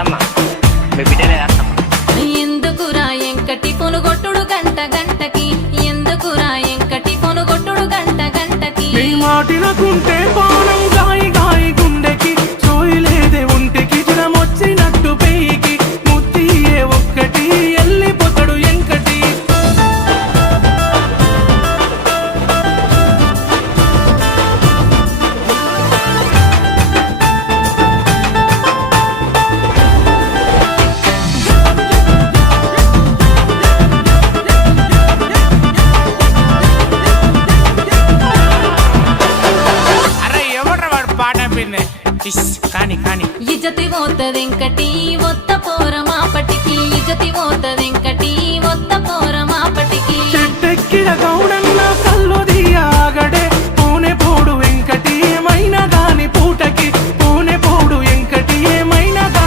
అత్తమ్మ మీ బిడ్డలే అత్తమ్మ. ఎందుకురా ఎంకటి పొనుగొట్టుడు గంట గంటకి, ఎందుకురా ఎంకటి పొనుగొట్టుడు గంట గంటకి. నీ మాటినకుంటే పానం గాయి గాయి గుండెకి, సోయిలేదే ఒంటికి జ్వరమొచ్చినట్టు పెయికి, ముత్తియే ఒక్కటి ఎల్లిపోతాడు ఎంకటి. అరే ఎవడ్రా వాడు పాట పిందే కానీ కానీ ఇజ్జతి పోతదెంకటి ఒత్త పోర మాపటికి, ఇజ్జతి పోతదెంకటి